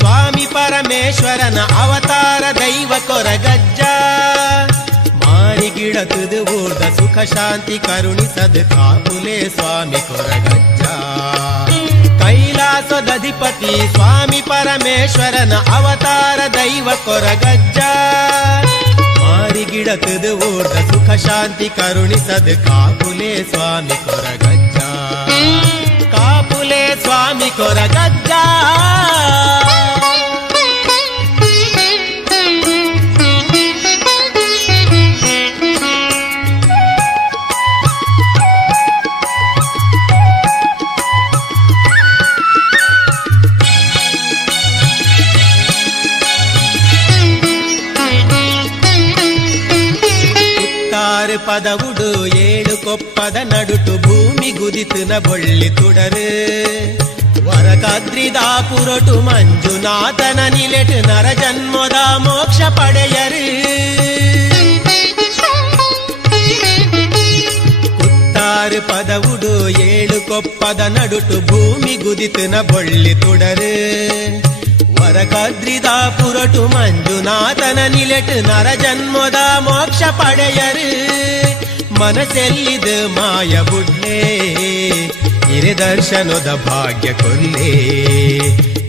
ಸ್ವಾಮಿ ಪರಮೇಶ್ವರನ ಅವತಾರ ದೈವ ಕೊರಗಜ್ಜ ಮಾರಿಗಿಡತುದು ಊರ್ದ ಸುಖ ಶಾಂತಿ ಕರುಣಿಸದ ಕಾಪುಲೆ ಸ್ವಾಮಿ ಕೊರಗಜ್ಜ ಕೈಲಾಸದಧಿಪತಿ ಸ್ವಾಮಿ ಪರಮೇಶ್ವರನ ಅವತಾರ ದೈವ ಕೊರಗಜ್ಜ ಮಾರಿಗಿಡತುದು ಊರ್ದ ಸುಖ ಶಾಂತಿ ಕರುಣಿಸದ ಕಾಪುಲೆ ಸ್ವಾಮಿ ಕೊರಗಜ್ಜ ಕಾಪುಲೆ ಸ್ವಾಮಿ ಕೊರಗಜ್ಜ ಪದವುಡು ಏಳು ಕೊಪ್ಪದ ನಡುಟು ಭೂಮಿ ಗುದಿತುನ ಬೊಳ್ಳಿ ತುಡರು ವರಕಾದ್ರಿದ ಪುರಟು ಮಂಜುನಾಥನ ನಿಲೆಟು ನರ ಜನ್ಮದ ಮೋಕ್ಷ ಪಡೆಯರು ಕುತ್ತಾರು ಪದವುಡು ಏಳು ಕೊಪ್ಪದ ನಡುಟು ಭೂಮಿ ಗುದಿತುನ ಬೊಳ್ಳಿ ತುಡರು ವರಕಾದ್ರಿದ ಪುರಟು ಮಂಜುನಾಥನ ನಿಲೆಟು ನರ ಜನ್ಮದ ಮೋಕ್ಷ ಪಡೆಯರು ಮನಸ್ಸೆಲ್ಲಿದ ಮಾಯ ಬುಡ್ಲೆ ಹಿರಿ ದರ್ಶನದ ಭಾಗ್ಯ ಕೊಲ್ಲೆ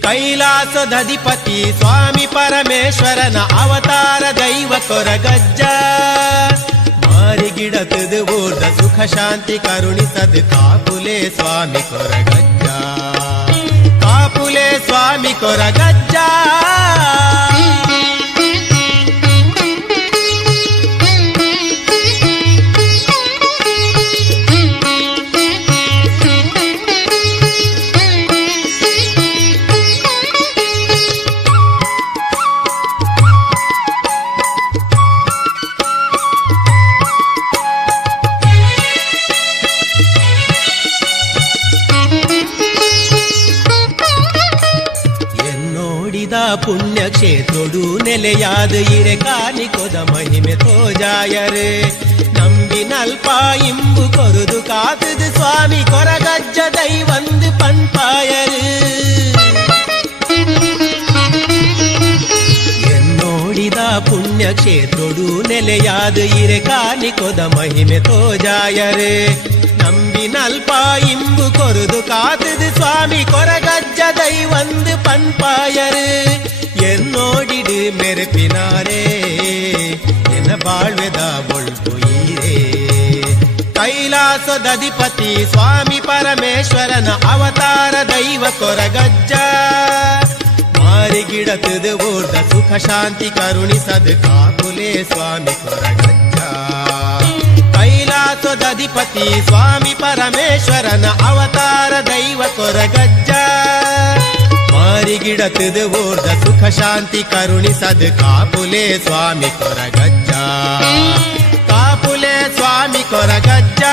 ಕೈಲಾಸದಧಿಪತಿ ಸ್ವಾಮಿ ಪರಮೇಶ್ವರನ ಅವತಾರ ದೈವ ಕೊರಗಜ್ಜ ಮಾರಿಗಿಡತುದು ಊರ್ದ ಸುಖ ಶಾಂತಿ ಕರುಣಿಸದ ಕಾಪುಲೆ ಸ್ವಾಮಿ ಕೊರಗಜ್ಜ ಕಾಪುಲೆ ಸ್ವಾಮಿ ಕೊರಗಜ್ಜ ಪುಣ್ಯ ಕ್ಷೇತ್ರೊಡು ನೆಲೆಯಾದ ಇರೆ ಕಾಣಿಕೊದ ಮಹಿಮೆ ತೋಜಾಯರೆ ನಂಬಿನಲ್ಪ ಇಂಬು ಕೊರುದು ಕಾತದು ಸ್ವಾಮಿ ಕೊರಗಜ್ಜ ದೈವಂದು ಪಂಪಾಯರು ಎನ್ನೋಡಿದ ಪುಣ್ಯ ಕ್ಷೇತ್ರೊಡು ನೆಲೆಯಾದ ಇರೆ ಕಾಣಿಕೊದ ಮಹಿಮೆ ತೋಜಾಯರೆ ನಂಬಿನಲ್ಪ ಇಂಬು ಕೊರುದು ಕಾತದು ಸ್ವಾಮಿ ಕೊರಗಜ್ಜ ದೈವಂದು ಪಂಪಾಯರು എന്നോടിട് മെരപ്പിനാരേ എന്ന ബാഴ്വെത ബൊൾപൊയ്യേ കൈലാസദധിപതി സ്വാമി പരമേശ്വരന അവതാര ദൈവ കൊരഗജ്ജ മാരിಗಿಡತುದು ಊರ್ದ ಸುಖ ಶಾಂತಿ ಕರುಣಿಸದ ಕಾಪುಲೆ ಸ್ವಾಮಿ ಕೊರಗಜ್ಜ ಕೈಲಾಸದಧಿಪತಿ ಸ್ವಾಮಿ ಪರಮೇಶ್ವರನ ಅವತಾರ ದೈವ ಕೊರಗಜ್ಜ ಮಾರಿಗಿಡತುದು ಊರ್ದ ಸುಖ ಶಾಂತಿ ಕರುಣಿಸದ ಕಾಪುಲೆ ಸ್ವಾಮಿ ಕೊರಗಜ್ಜ ಕಾಪುಲೆ ಸ್ವಾಮಿ ಕೊರಗಜ್ಜ